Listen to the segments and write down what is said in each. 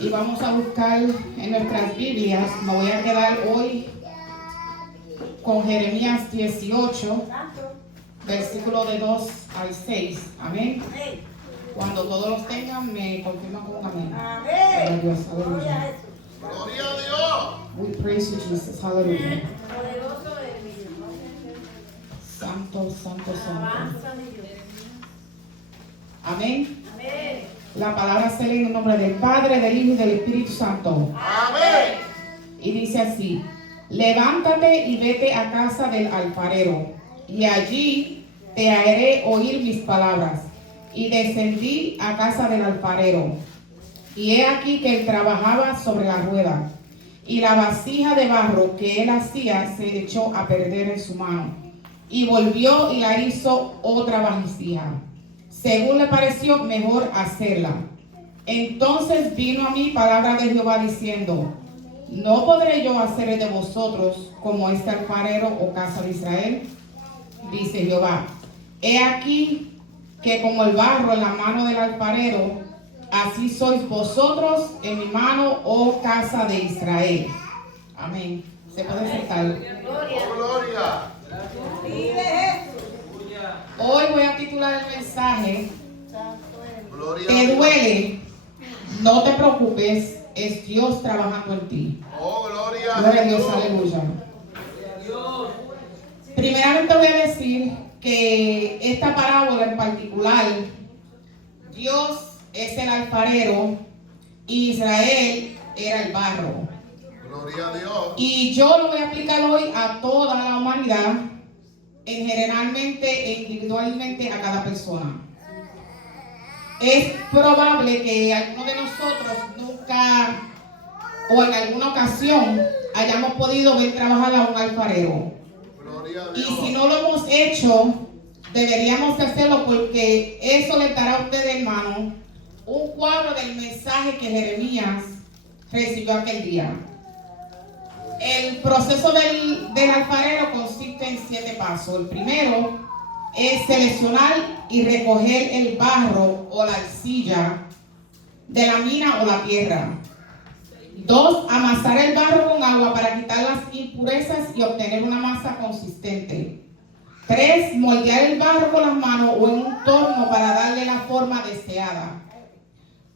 Y vamos a buscar en nuestras Biblias. Me voy a quedar hoy con Jeremías 18, versículo de 2 al 6. Amén. Cuando todos los tengan, me confirman con un amén. Gloria a Dios, aleluya. Gloria a Dios. We praise you, Jesus. Aleluya. Santo, santo, santo. Amén. La palabra se lee en el nombre del Padre, del Hijo y del Espíritu Santo. Amén. Y dice así: levántate y vete a casa del alfarero, y allí te haré oír mis palabras. Y descendí a casa del alfarero, y he aquí que él trabajaba sobre la rueda, y la vasija de barro que él hacía se echó a perder en su mano, y volvió y la hizo otra vasija, según le pareció mejor hacerla. Entonces vino a mí palabra de Jehová diciendo: ¿no podré yo hacer de vosotros como este alfarero, o casa de Israel? Dice Jehová: he aquí que como el barro en la mano del alfarero, así sois vosotros en mi mano, oh casa de Israel. Amén. Se puede sentar. Gloria. Hoy voy a titular el mensaje: Gloria. ¿te duele? No te preocupes, es Dios trabajando en ti. Oh, gloria. Gloria a Dios, aleluya. Primeramente voy a decir que esta parábola en particular, Dios es el alfarero y Israel era el barro. Gloria a Dios. Y yo lo voy a aplicar hoy a toda la humanidad, generalmente e individualmente a cada persona. Es probable que alguno de nosotros nunca o en alguna ocasión hayamos podido ver trabajar a un alfarero. Gloria a Y Dios. si no lo hemos hecho, deberíamos hacerlo, porque eso le dará a usted, hermano, un cuadro del mensaje que Jeremías recibió aquel día. El proceso del alfarero consiste en 7 pasos. El primero es seleccionar y recoger el barro o la arcilla de la mina o la tierra. 2, amasar el barro con agua para quitar las impurezas y obtener una masa consistente. 3, moldear el barro con las manos o en un torno para darle la forma deseada.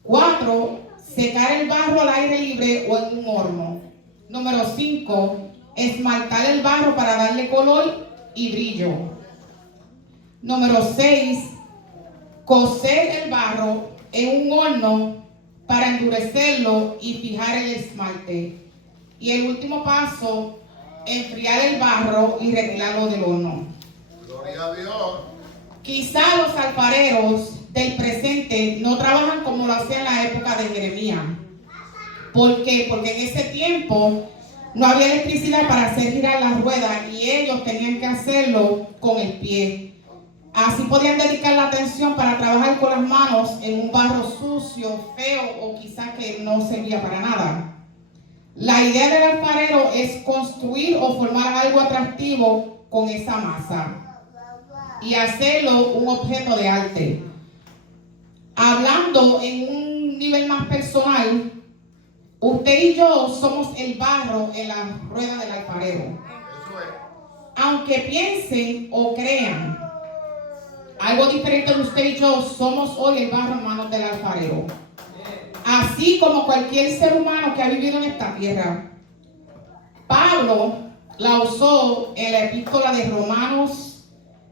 4, secar el barro al aire libre o en un horno. Número 5, esmaltar el barro para darle color y brillo. Número 6, cocer el barro en un horno para endurecerlo y fijar el esmalte. Y el último paso, enfriar el barro y retirarlo del horno. Gloria a Dios. Quizá los alfareros del presente no trabajan como lo hacían en la época de Jeremías. ¿Por qué? Porque en ese tiempo no había electricidad para hacer girar las ruedas y ellos tenían que hacerlo con el pie. Así podían dedicar la atención para trabajar con las manos en un barro sucio, feo o quizá que no servía para nada. La idea del alfarero es construir o formar algo atractivo con esa masa y hacerlo un objeto de arte. Hablando en un nivel más personal, usted y yo somos el barro en la rueda del alfarero. Eso es. Aunque piensen o crean algo diferente de usted y yo, somos hoy el barro en manos del alfarero. Así como cualquier ser humano que ha vivido en esta tierra. Pablo la usó en la epístola de Romanos,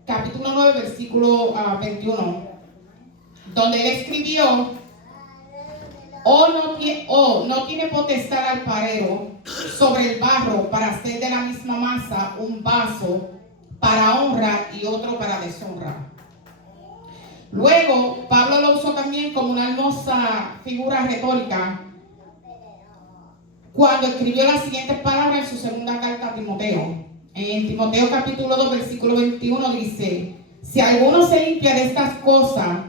capítulo 9, versículo 21, donde él escribió: no tiene potestad alfarero sobre el barro para hacer de la misma masa un vaso para honra y otro para deshonra. Luego, Pablo lo usó también como una hermosa figura retórica cuando escribió las siguientes palabras en su segunda carta a Timoteo. En Timoteo capítulo 2, versículo 21 dice: si alguno se limpia de estas cosas,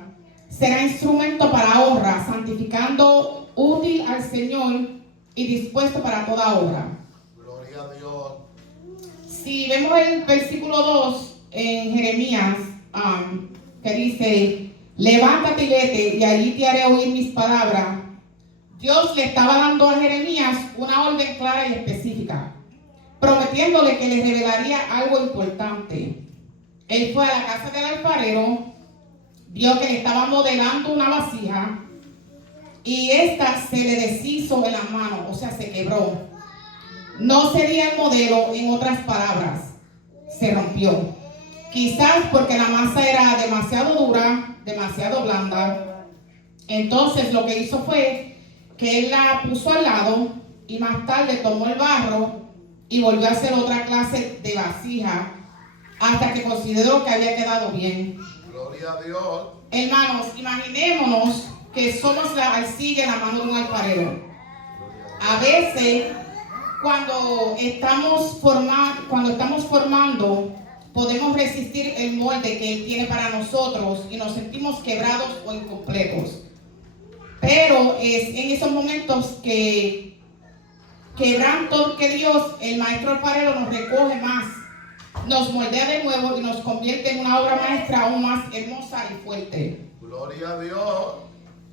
será instrumento para honra, santificando, útil al Señor y dispuesto para toda obra. Gloria a Dios. Si vemos el versículo 2 en Jeremías, que dice: levántate y vete, y allí te haré oír mis palabras. Dios le estaba dando a Jeremías una orden clara y específica, prometiéndole que le revelaría algo importante. Él fue a la casa del alfarero, vio que le estaba modelando una vasija y esta se le deshizo en la mano, o sea, se quebró. No sería el modelo, en otras palabras, se rompió. Quizás porque la masa era demasiado dura, demasiado blanda. Entonces lo que hizo fue que él la puso al lado y más tarde tomó el barro y volvió a hacer otra clase de vasija hasta que consideró que había quedado bien. Gloria a Dios. Hermanos, imaginémonos que somos la arcilla en la mano de un alfarero. A veces, cuando estamos formando, podemos resistir el molde que Él tiene para nosotros y nos sentimos quebrados o incompletos. Pero es en esos momentos que quebranto que Dios, el maestro alfarero, nos recoge más, nos moldea de nuevo y nos convierte en una obra maestra aún más hermosa y fuerte. Gloria a Dios.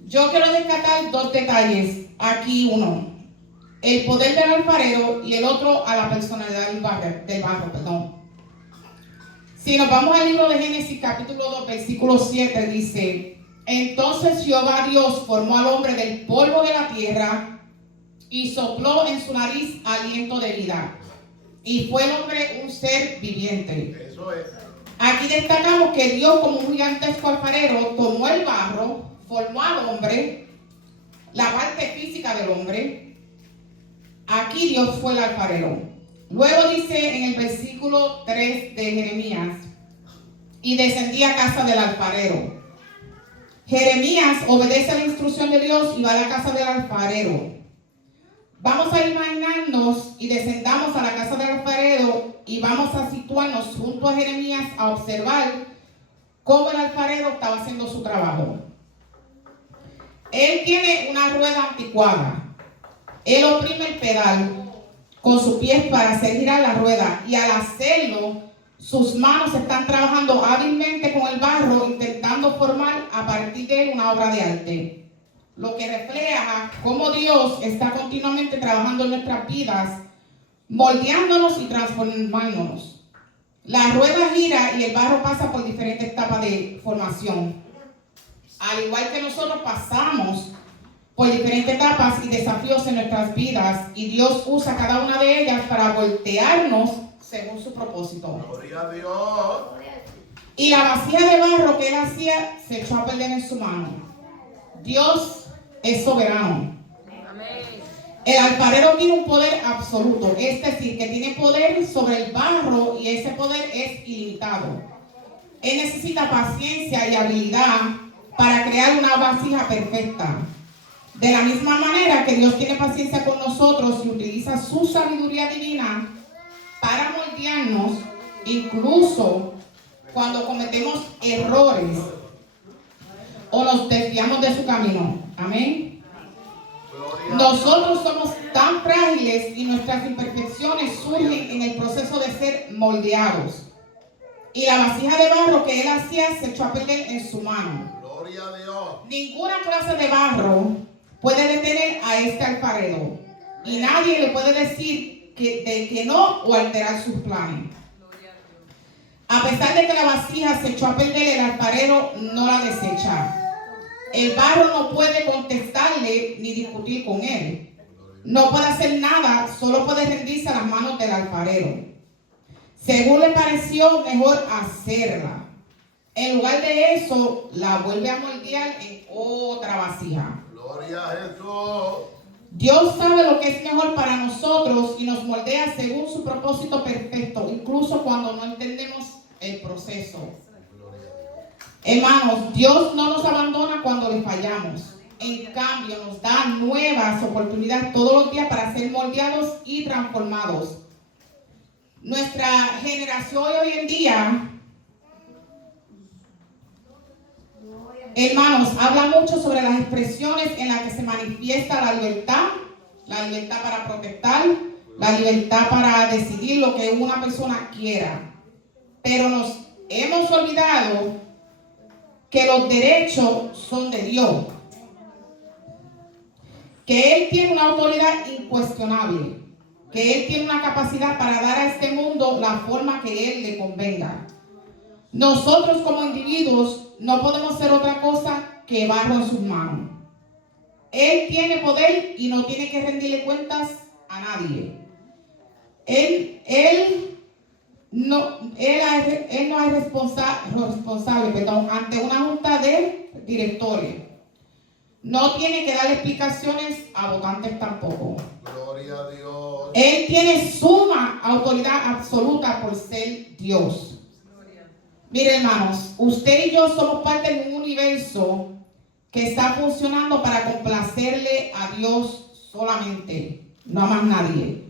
Yo quiero rescatar dos detalles. Aquí uno, el poder del alfarero y el otro a la personalidad del barro. Si nos vamos al libro de Génesis capítulo 2 versículo 7 dice: entonces Jehová Dios formó al hombre del polvo de la tierra y sopló en su nariz aliento de vida, y fue el hombre un ser viviente. Eso es. Aquí destacamos que Dios, como un gigantesco alfarero, tomó el barro, formó al hombre, la parte física del hombre. Aquí Dios fue el alfarero. Luego dice en el versículo 3 de Jeremías: y descendía a casa del alfarero. Jeremías obedece a la instrucción de Dios y va a la casa del alfarero. Vamos a imaginarnos y descendamos a la casa del alfarero y vamos a situarnos junto a Jeremías a observar cómo el alfarero estaba haciendo su trabajo. Él tiene una rueda anticuada. Él oprime el pedal con sus pies para hacer girar la rueda, y al hacerlo, sus manos están trabajando hábilmente con el barro, intentando formar a partir de él una obra de arte. Lo que refleja cómo Dios está continuamente trabajando en nuestras vidas, moldeándonos y transformándonos. La rueda gira y el barro pasa por diferentes etapas de formación. Al igual que nosotros pasamos por diferentes etapas y desafíos en nuestras vidas, y Dios usa cada una de ellas para voltearnos según su propósito. Gloria a Dios. Y la vasija de barro que él hacía se echó a perder en su mano. Dios es soberano. El alfarero tiene un poder absoluto, es decir, que tiene poder sobre el barro, y ese poder es ilimitado. Él necesita paciencia y habilidad para crear una vasija perfecta. De la misma manera que Dios tiene paciencia con nosotros y utiliza su sabiduría divina para moldearnos, incluso cuando cometemos errores o nos desviamos de su camino. Amén. Nosotros somos tan frágiles y nuestras imperfecciones surgen en el proceso de ser moldeados. Y la vasija de barro que él hacía se echó a perder en su mano. Gloria a Dios. Ninguna clase de barro puede detener a este alfarero, y nadie le puede decir que no o alterar sus planes. A pesar de que la vasija se echó a perder, el alfarero no la desecha. El barro no puede contestarle ni discutir con él. No puede hacer nada, solo puede rendirse a las manos del alfarero. Según le pareció mejor hacerla, en lugar de eso, la vuelve a moldear en otra vasija. Gloria a Jesús. Dios sabe lo que es mejor para nosotros y nos moldea según su propósito perfecto, incluso cuando no entendemos el proceso. Hermanos, Dios no nos abandona cuando le fallamos. En cambio, nos da nuevas oportunidades todos los días para ser moldeados y transformados. Nuestra generación hoy en día, hermanos, habla mucho sobre las expresiones en las que se manifiesta la libertad para protestar, la libertad para decidir lo que una persona quiera. Pero nos hemos olvidado que los derechos son de Dios. que Él tiene una autoridad incuestionable, que Él tiene una capacidad para dar a este mundo la forma que Él le convenga. Nosotros como individuos no podemos ser otra cosa que barro en sus manos. Él tiene poder y no tiene que rendirle cuentas a nadie. Él no es responsable ante una junta de directores. No tiene que dar explicaciones a votantes tampoco. Gloria a Dios. Él tiene suma autoridad absoluta por ser Dios. Mire, hermanos, usted y yo somos parte de un universo que está funcionando para complacerle a Dios solamente, no a más nadie.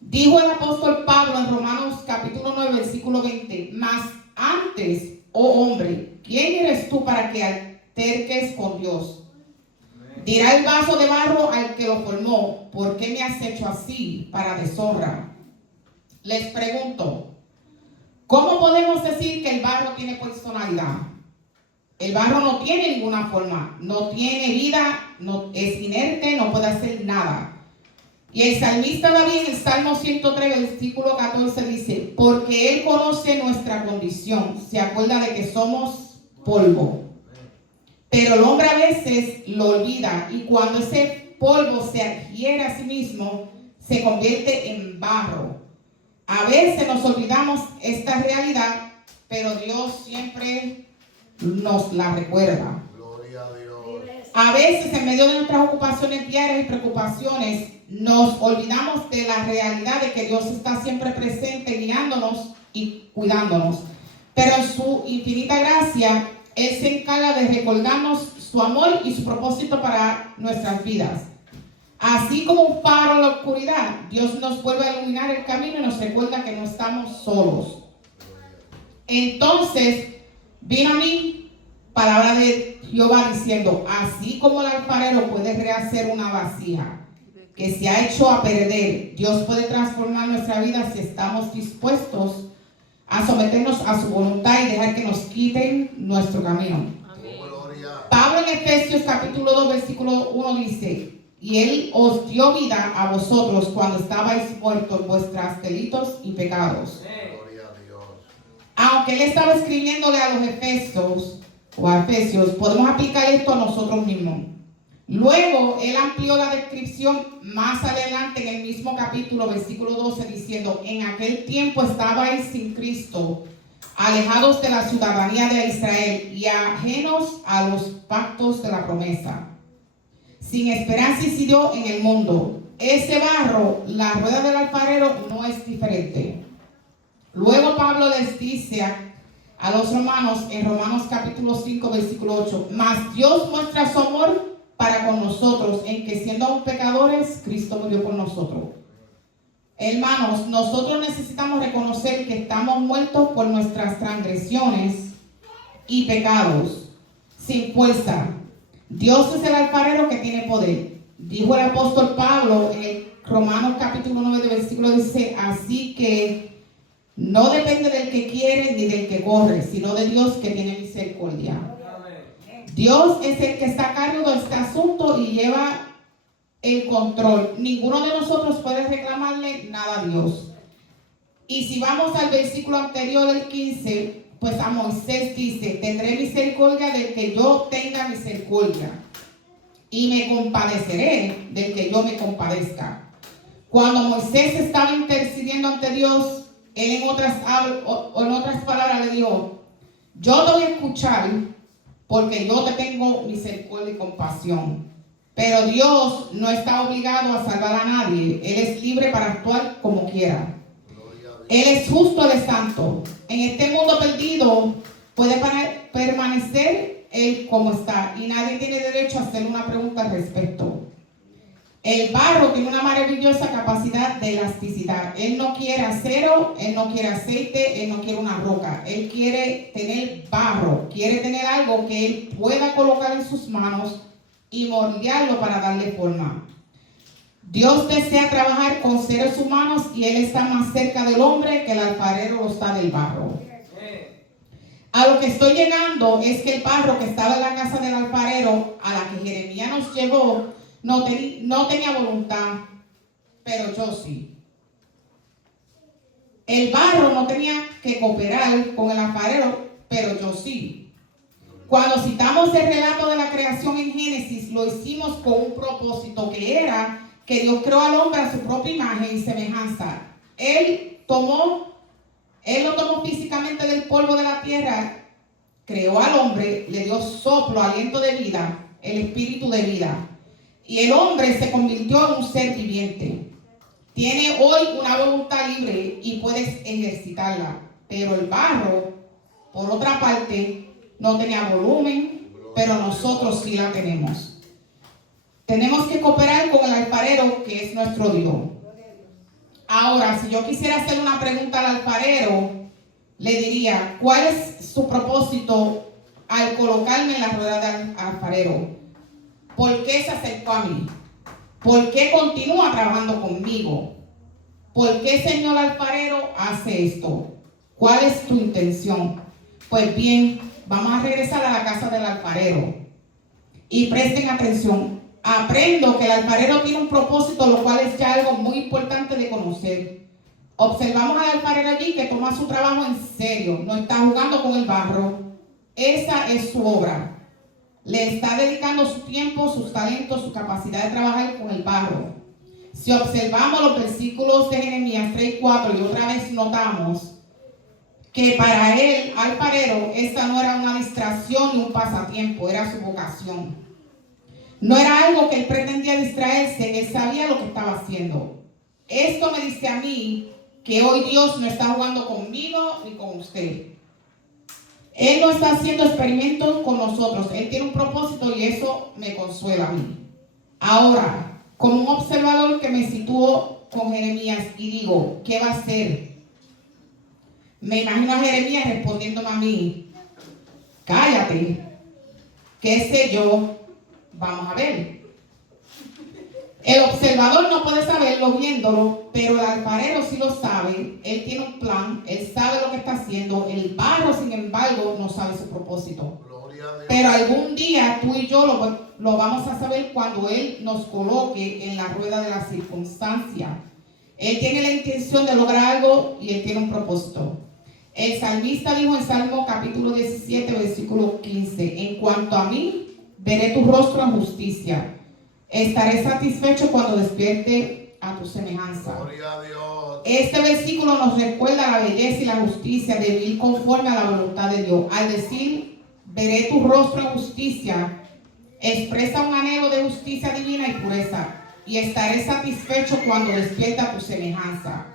Dijo el apóstol Pablo en Romanos capítulo 9, versículo 20, mas antes, oh hombre, ¿quién eres tú para que alterques con Dios? Dirá el vaso de barro al que lo formó, ¿por qué me has hecho así para deshonra? Les pregunto, ¿cómo podemos decir que el barro tiene personalidad? El barro no tiene ninguna forma, no tiene vida, no, es inerte, no puede hacer nada. Y el salmista David en el Salmo 103, versículo 14 dice, porque Él conoce nuestra condición, se acuerda de que somos polvo. Pero el hombre a veces lo olvida y cuando ese polvo se adhiere a sí mismo, se convierte en barro. A veces nos olvidamos esta realidad, pero Dios siempre nos la recuerda. Gloria a Dios. A veces en medio de nuestras ocupaciones diarias y preocupaciones, nos olvidamos de la realidad de que Dios está siempre presente, guiándonos y cuidándonos. Pero en su infinita gracia, Él se encarga de recordarnos su amor y su propósito para nuestras vidas. Así como un faro en la oscuridad, Dios nos vuelve a iluminar el camino y nos recuerda que no estamos solos. Entonces, vino a mí palabra de Jehová diciendo, así como el alfarero puede rehacer una vasija que se ha hecho a perder, Dios puede transformar nuestra vida si estamos dispuestos a someternos a su voluntad y dejar que nos quiten nuestro camino. Gloria. Pablo en Efesios capítulo 2 versículo 1 dice, y Él os dio vida a vosotros cuando estabais muertos en vuestros delitos y pecados. Gloria a Dios. Aunque Él estaba escribiéndole a los Efesios, podemos aplicar esto a nosotros mismos. Luego, Él amplió la descripción más adelante en el mismo capítulo, versículo 12, diciendo, en aquel tiempo estabais sin Cristo, alejados de la ciudadanía de Israel y ajenos a los pactos de la promesa, sin esperanza y sin Dios en el mundo. Ese barro, la rueda del alfarero, no es diferente. Luego Pablo les dice a los romanos, en Romanos capítulo 5, versículo 8, mas Dios muestra su amor para con nosotros, en que siendo aún pecadores, Cristo murió por nosotros. Hermanos, nosotros necesitamos reconocer que estamos muertos por nuestras transgresiones y pecados, sin fuerza. Dios es el alfarero que tiene poder. Dijo el apóstol Pablo en el Romanos capítulo 9, versículo 16, así que no depende del que quiere ni del que corre, sino de Dios que tiene misericordia. Dios es el que está a cargo de este asunto y lleva el control. Ninguno de nosotros puede reclamarle nada a Dios. Y si vamos al versículo anterior, el 15, pues a Moisés dice, tendré misericordia del que yo tenga misericordia y me compadeceré del que yo me compadezca. Cuando Moisés estaba intercediendo ante Dios, él en otras palabras le dijo, yo te voy a escuchar porque yo te tengo misericordia y compasión. Pero Dios no está obligado a salvar a nadie. Él es libre para actuar como quiera. Él es justo, Él es santo. En este mundo perdido puede permanecer Él como está. Y nadie tiene derecho a hacer una pregunta al respecto. El barro tiene una maravillosa capacidad de elasticidad. Él no quiere acero, Él no quiere aceite, Él no quiere una roca. Él quiere tener barro, quiere tener algo que Él pueda colocar en sus manos y moldearlo para darle forma. Dios desea trabajar con seres humanos y Él está más cerca del hombre que el alfarero lo está del barro. A lo que estoy llegando es que el barro que estaba en la casa del alfarero, a la que Jeremías nos llevó, no tenía voluntad, pero yo sí. El barro no tenía que cooperar con el alfarero, pero yo sí. Cuando citamos el relato de la creación en Génesis, lo hicimos con un propósito que era que Dios creó al hombre a su propia imagen y semejanza. Él lo tomó físicamente del polvo de la tierra, creó al hombre, le dio soplo, aliento de vida, el espíritu de vida. Y el hombre se convirtió en un ser viviente. Tiene hoy una voluntad libre y puedes ejercitarla. Pero el barro, por otra parte, no tenía volumen, pero nosotros sí la tenemos. Tenemos que cooperar con el alfarero, que es nuestro Dios. Ahora, si yo quisiera hacer una pregunta al alfarero, le diría, ¿cuál es su propósito al colocarme en la rueda del alfarero? ¿Por qué se acercó a mí? ¿Por qué continúa trabajando conmigo? ¿Por qué, señor alfarero, hace esto? ¿Cuál es tu intención? Pues bien, vamos a regresar a la casa del alfarero. Y presten atención. Aprendo que el alfarero tiene un propósito, lo cual es ya algo muy importante de conocer. Observamos al alfarero allí que toma su trabajo en serio. No está jugando con el barro. Esa es su obra. Le está dedicando su tiempo, sus talentos, su capacidad de trabajar con el barro. Si observamos los versículos de Jeremías 3 y 4 y otra vez notamos que para él, alfarero, esta no era una distracción ni un pasatiempo, era su vocación. No era algo que él pretendía distraerse, él sabía lo que estaba haciendo. Esto me dice a mí que hoy Dios no está jugando conmigo ni con usted. Él no está haciendo experimentos con nosotros. Él tiene un propósito y eso me consuela a mí. Ahora, como un observador que me sitúo con Jeremías y digo, ¿qué va a hacer? Me imagino a Jeremías respondiéndome a mí, cállate, qué sé yo, vamos a ver. El observador no puede saberlo viéndolo, pero el alfarero sí lo sabe. Él tiene un plan, él sabe lo que está haciendo. El barro, sin embargo, no sabe su propósito. Pero algún día tú y yo lo vamos a saber cuando Él nos coloque en la rueda de la circunstancia. Él tiene la intención de lograr algo y Él tiene un propósito. El salmista dijo en Salmo capítulo 17, versículo 15, en cuanto a mí, veré tu rostro en justicia. Estaré satisfecho cuando despierte a tu semejanza. Gloria a Dios. Este versículo nos recuerda la belleza y la justicia de vivir conforme a la voluntad de Dios. Al decir, veré tu rostro en justicia, expresa un anhelo de justicia divina y pureza. Y estaré satisfecho cuando despierte a tu semejanza.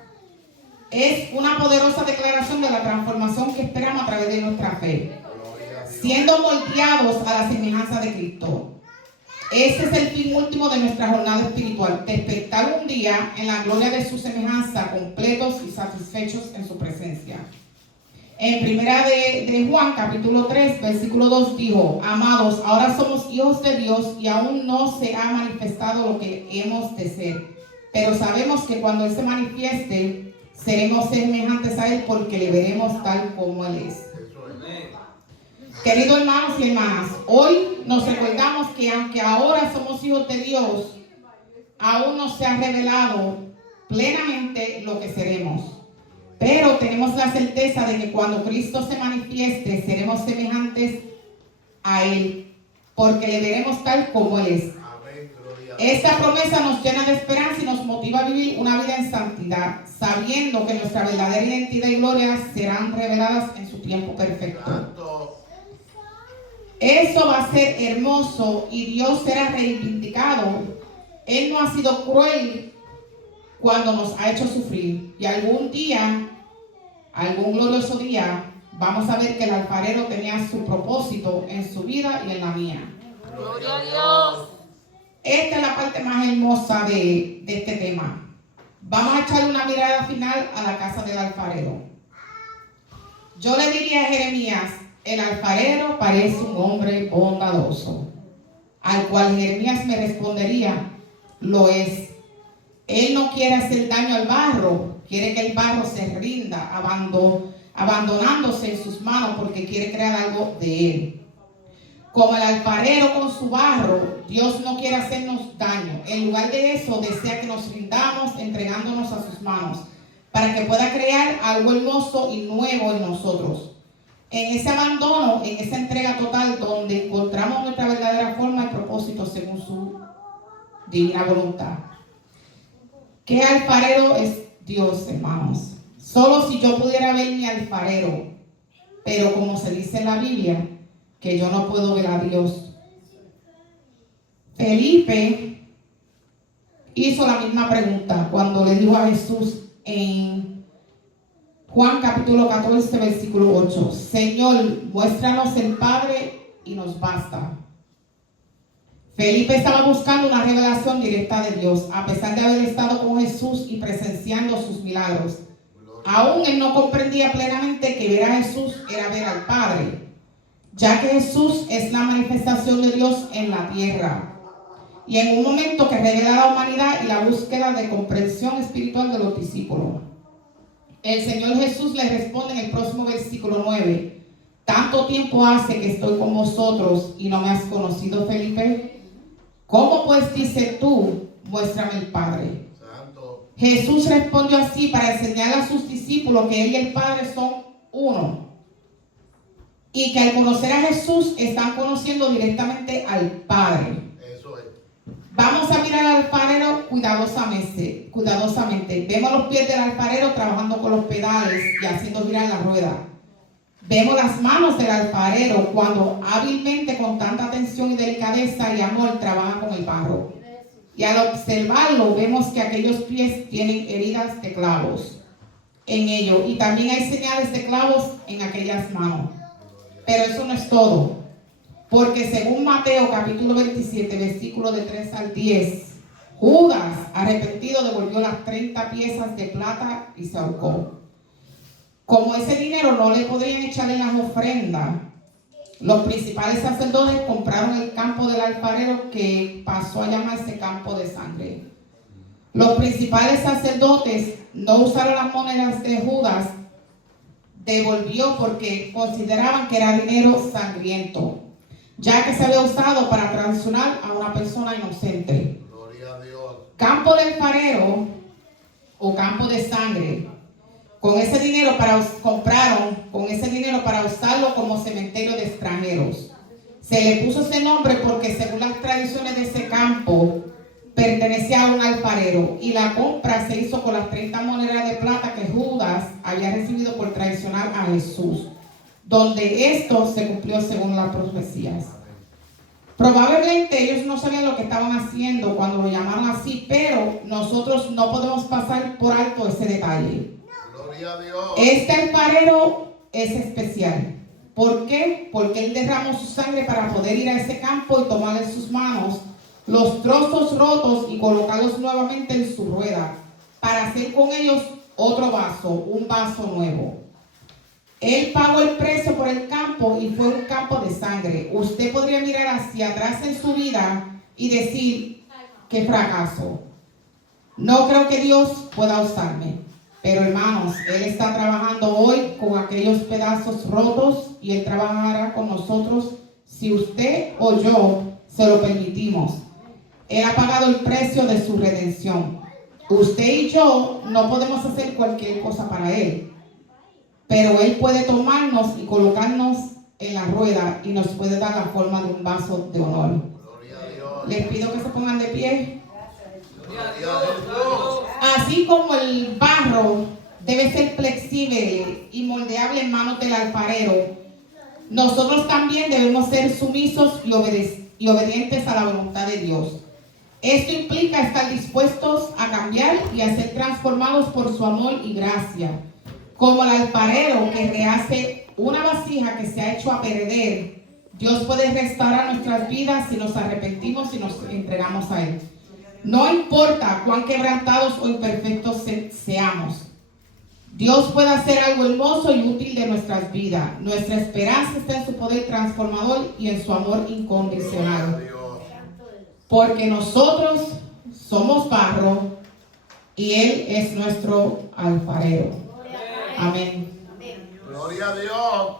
Es una poderosa declaración de la transformación que esperamos a través de nuestra fe. Siendo moldeados a la semejanza de Cristo. Ese es el fin último de nuestra jornada espiritual, despertar un día en la gloria de su semejanza, completos y satisfechos en su presencia. En primera de Juan, capítulo 3, versículo 2 dijo, amados, ahora somos hijos de Dios y aún no se ha manifestado lo que hemos de ser. Pero sabemos que cuando Él se manifieste, seremos semejantes a Él porque le veremos tal como Él es. Queridos hermanos y hermanas, hoy nos recordamos que aunque ahora somos hijos de Dios, aún no se ha revelado plenamente lo que seremos. Pero tenemos la certeza de que cuando Cristo se manifieste, seremos semejantes a Él, porque le veremos tal como Él es. Esta promesa nos llena de esperanza y nos motiva a vivir una vida en santidad, sabiendo que nuestra verdadera identidad y gloria serán reveladas en su tiempo perfecto. Eso va a ser hermoso y Dios será reivindicado. Él no ha sido cruel cuando nos ha hecho sufrir. Y algún día, algún glorioso día, vamos a ver que el alfarero tenía su propósito en su vida y en la mía. Gloria a Dios. Esta es la parte más hermosa de este tema. Vamos a echarle una mirada final a la casa del alfarero. Yo le diría a Jeremías, el alfarero parece un hombre bondadoso, al cual Jeremías me respondería, lo es. Él no quiere hacer daño al barro, quiere que el barro se rinda, abandonándose en sus manos porque quiere crear algo de él. Como el alfarero con su barro, Dios no quiere hacernos daño. En lugar de eso, desea que nos rindamos entregándonos a sus manos, para que pueda crear algo hermoso y nuevo en nosotros. En ese abandono, en esa entrega total, donde encontramos nuestra verdadera forma y propósito según su divina voluntad. ¿Qué alfarero es Dios, hermanos? Solo si yo pudiera ver mi alfarero, pero como se dice en la Biblia, que yo no puedo ver a Dios. Felipe hizo la misma pregunta cuando le dijo a Jesús en Juan capítulo 14, versículo 8, Señor, muéstranos el Padre y nos basta. Felipe estaba buscando una revelación directa de Dios, a pesar de haber estado con Jesús y presenciando sus milagros. Aún él no comprendía plenamente que ver a Jesús era ver al Padre, ya que Jesús es la manifestación de Dios en la tierra. Y en un momento que revela la humanidad y la búsqueda de comprensión espiritual de los discípulos. El Señor Jesús le responde en el próximo versículo 9, ¿tanto tiempo hace que estoy con vosotros y no me has conocido, Felipe? ¿Cómo pues dices tú, muéstrame el Padre? Santo. Jesús respondió así para enseñar a sus discípulos que él y el Padre son uno. Y que al conocer a Jesús están conociendo directamente al Padre. Eso es. Vamos a mirar al alfarero cuidadosamente. Vemos los pies del alfarero trabajando con los pedales y haciendo girar la rueda. Vemos las manos del alfarero cuando hábilmente, con tanta atención y delicadeza y amor, trabaja con el barro. Y al observarlo vemos que aquellos pies tienen heridas de clavos en ellos. Y también hay señales de clavos en aquellas manos. Pero eso no es todo, porque según Mateo capítulo 27, versículo de 3 al 10, Judas, arrepentido, devolvió las 30 piezas de plata y se ahorcó. Como ese dinero no le podían echar en las ofrendas, los principales sacerdotes compraron el campo del alfarero, que pasó a llamarse campo de sangre. Los principales sacerdotes no usaron las monedas de Judas, devolvió porque consideraban que era dinero sangriento, ya que se había usado para traicionar a una persona inocente. Gloria a Dios. Campo del alfarero o campo de sangre. Con ese dinero compraron con ese dinero para usarlo como cementerio de extranjeros. Se le puso ese nombre porque según las tradiciones de ese campo pertenecía a un alfarero, y la compra se hizo con las 30 monedas de plata que Judas había recibido por traicionar a Jesús, donde esto se cumplió según las profecías. Probablemente ellos no sabían lo que estaban haciendo cuando lo llamaron así, pero nosotros no podemos pasar por alto ese detalle. Gloria a Dios. Este alfarero es especial. ¿Por qué? Porque él derramó su sangre para poder ir a ese campo y tomar en sus manos los trozos rotos y colocarlos nuevamente en su rueda, para hacer con ellos otro vaso, un vaso nuevo. Él pagó el precio por el campo y fue un campo de sangre. Usted podría mirar hacia atrás en su vida y decir, qué fracaso. No creo que Dios pueda usarme. Pero hermanos, Él está trabajando hoy con aquellos pedazos rotos, y Él trabajará con nosotros si usted o yo se lo permitimos. Él ha pagado el precio de su redención. Usted y yo no podemos hacer cualquier cosa para Él, pero Él puede tomarnos y colocarnos en la rueda y nos puede dar la forma de un vaso de honor. Gloria a Dios. Les pido que se pongan de pie. Gloria a Dios. Así como el barro debe ser flexible y moldeable en manos del alfarero, nosotros también debemos ser sumisos y obedientes a la voluntad de Dios. Esto implica estar dispuestos a cambiar y a ser transformados por su amor y gracia. Como el alfarero que rehace una vasija que se ha hecho a perder, Dios puede restaurar nuestras vidas si nos arrepentimos y nos entregamos a Él. No importa cuán quebrantados o imperfectos seamos, Dios puede hacer algo hermoso y útil de nuestras vidas. Nuestra esperanza está en su poder transformador y en su amor incondicional. Gloria a Dios. Porque nosotros somos barro y Él es nuestro alfarero. Amén. Gloria a Dios.